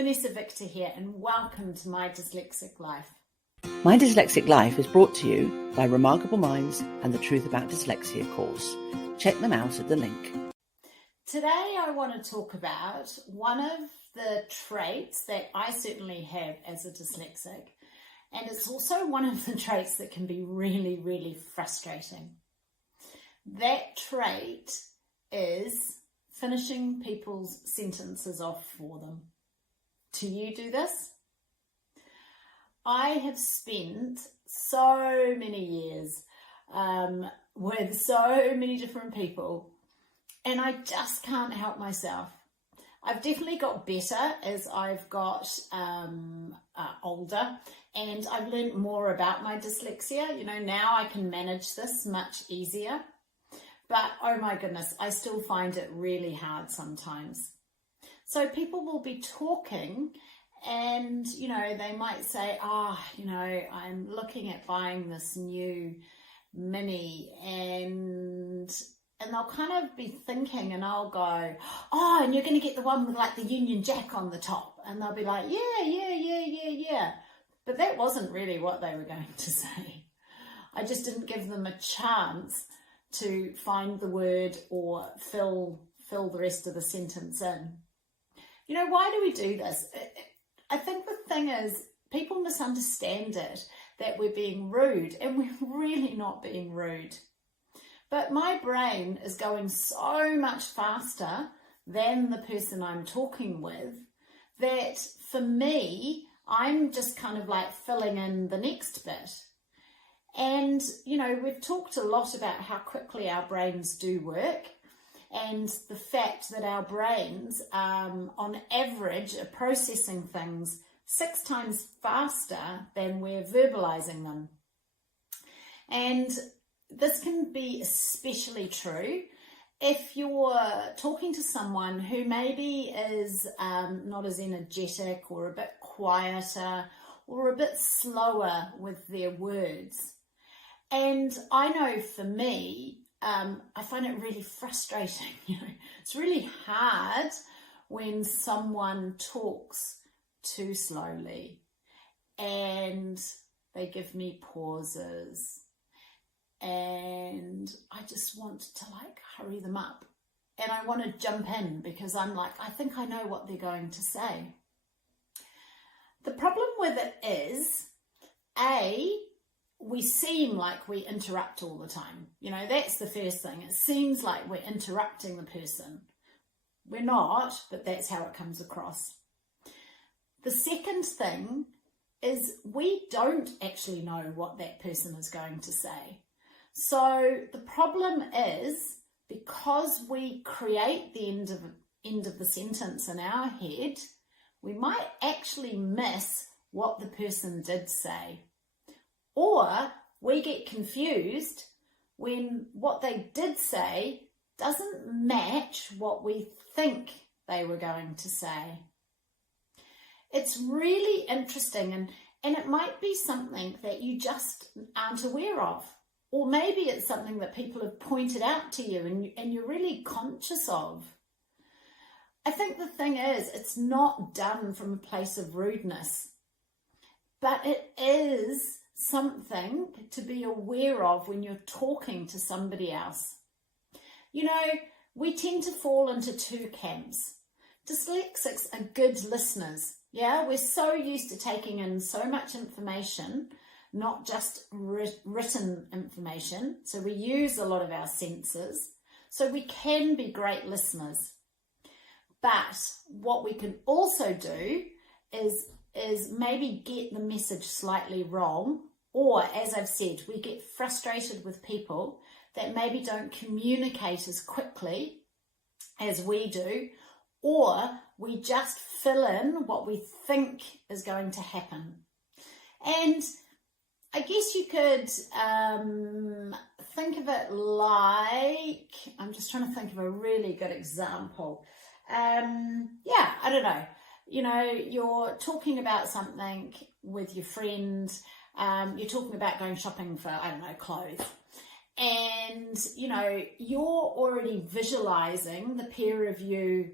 Vanessa Victor here, and welcome to My Dyslexic Life. My Dyslexic Life is brought to you by Remarkable Minds and the Truth About Dyslexia course. Check them out at the link. Today I want to talk about one of the traits that I certainly have as a dyslexic, and it's also one of the traits that can be really, really frustrating. That trait is finishing people's sentences off for them. Do you do this? I have spent so many years with so many different people, and I just can't help myself. I've definitely got better as I've got older, and I've learned more about my dyslexia. You know, now I can manage this much easier. But oh my goodness, I still find it really hard sometimes. So people will be talking and, you know, they might say, I'm looking at buying this new Mini, and they'll kind of be thinking, and I'll go, oh, and you're going to get the one with like the Union Jack on the top. And they'll be like, yeah. But that wasn't really what they were going to say. I just didn't give them a chance to find the word or fill the rest of the sentence in. You know, why do we do this? I think the thing is, people misunderstand it, that we're being rude, and we're really not being rude. But my brain is going so much faster than the person I'm talking with that for me, I'm just kind of like filling in the next bit. And, you know, we've talked a lot about how quickly our brains do work, and the fact that our brains, on average, are processing things 6 times faster than we're verbalizing them. And this can be especially true if you're talking to someone who maybe is not as energetic, or a bit quieter, or a bit slower with their words. And I know for me, I find it really frustrating. You know, it's really hard when someone talks too slowly and they give me pauses, and I just want to like hurry them up, and I want to jump in because I'm like, I think I know what they're going to say. The problem with it is, we seem like we interrupt all the time. You know, that's the first thing. It seems like we're interrupting the person. We're not, but that's how it comes across. The second thing is we don't actually know what that person is going to say. So the problem is, because we create the end of the sentence in our head, we might actually miss what the person did say. Or we get confused when what they did say doesn't match what we think they were going to say. It's really interesting, and it might be something that you just aren't aware of. Or maybe it's something that people have pointed out to you and you're really conscious of. I think the thing is, it's not done from a place of rudeness, but it is something to be aware of when you're talking to somebody else. You know, we tend to fall into 2 camps. Dyslexics are good listeners. Yeah, we're so used to taking in so much information, not just written information. So we use a lot of our senses. So we can be great listeners. But what we can also do is maybe get the message slightly wrong. Or, as I've said, we get frustrated with people that maybe don't communicate as quickly as we do, or we just fill in what we think is going to happen. And I guess you could think of it like, I'm just trying to think of a really good example. I don't know. You know, you're talking about something with your friend. You're talking about going shopping for, clothes. And, you know, you're already visualizing the pair of you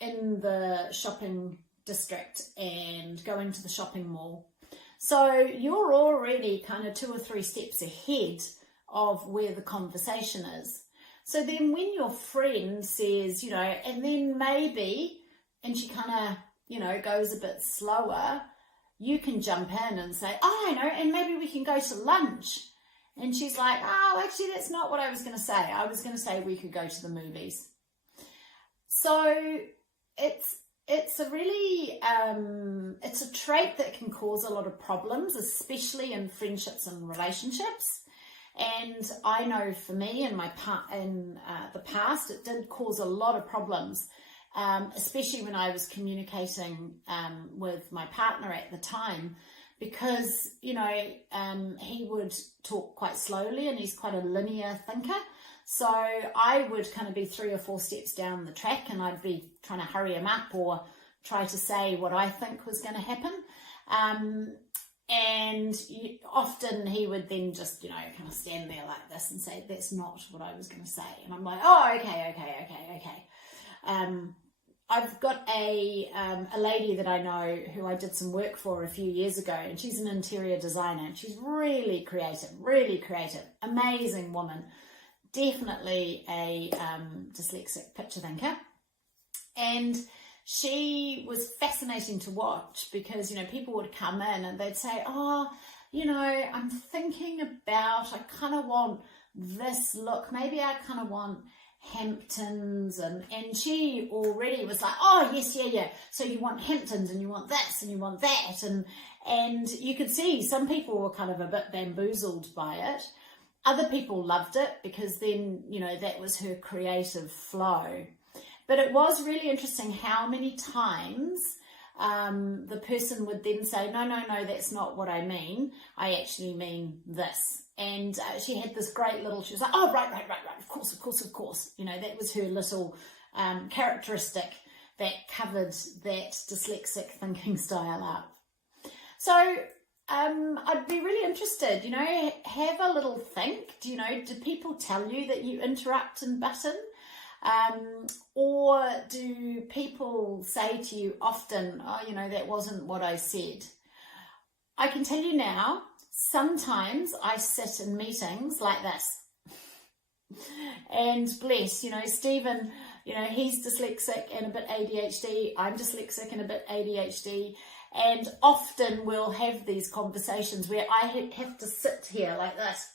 in the shopping district and going to the shopping mall. So you're already kind of 2 or 3 steps ahead of where the conversation is. So then when your friend says, you know, and then maybe, and she kind of, you know, goes a bit slower, you can jump in and say, oh, I know, and maybe we can go to lunch. And she's like, oh, actually, that's not what I was going to say. I was going to say we could go to the movies. So it's a really, it's a trait that can cause a lot of problems, especially in friendships and relationships. And I know for me in the past, it did cause a lot of problems, especially when I was communicating with my partner at the time, because, you know, he would talk quite slowly and he's quite a linear thinker. So I would kind of be 3 or 4 steps down the track and I'd be trying to hurry him up or try to say what I think was going to happen. And often he would then just, you know, kind of stand there like this and say, that's not what I was going to say. And I'm like, oh, okay. I've got a lady that I know who I did some work for a few years ago, and she's an interior designer, and she's really creative, amazing woman, definitely a dyslexic picture thinker. And she was fascinating to watch because, you know, people would come in and they'd say, oh, you know, I'm thinking about, I kind of want this look, maybe I kind of want Hamptons, and she already was like, oh yes, yeah, so you want Hamptons and you want this and you want that, and you could see some people were kind of a bit bamboozled by it. Other people loved it because then, you know, that was her creative flow. But it was really interesting how many times the person would then say, no, that's not what I mean. I actually mean this. And she had this great little, she was like, oh, right, of course. You know, that was her little characteristic that covered that dyslexic thinking style up. So I'd be really interested, you know, have a little think. Do people tell you that you interrupt and butt in? Or do people say to you often, oh, you know, that wasn't what I said? I can tell you now, sometimes I sit in meetings like this. And bless, you know, Stephen, you know, he's dyslexic and a bit ADHD. I'm dyslexic and a bit ADHD. And often we'll have these conversations where I have to sit here like this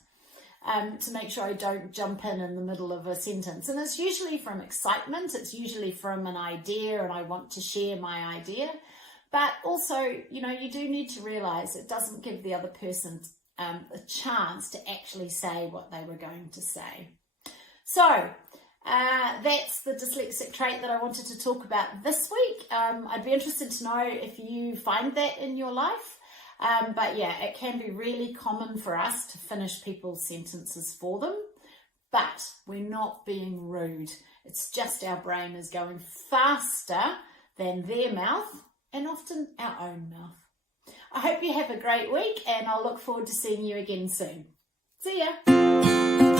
to make sure I don't jump in the middle of a sentence. And it's usually from excitement. It's usually from an idea and I want to share my idea. But also, you know, you do need to realise it doesn't give the other person a chance to actually say what they were going to say. So that's the dyslexic trait that I wanted to talk about this week. I'd be interested to know if you find that in your life. But yeah, it can be really common for us to finish people's sentences for them. But we're not being rude. It's just our brain is going faster than their mouth, and often our own mouth. I hope you have a great week, and I'll look forward to seeing you again soon. See ya!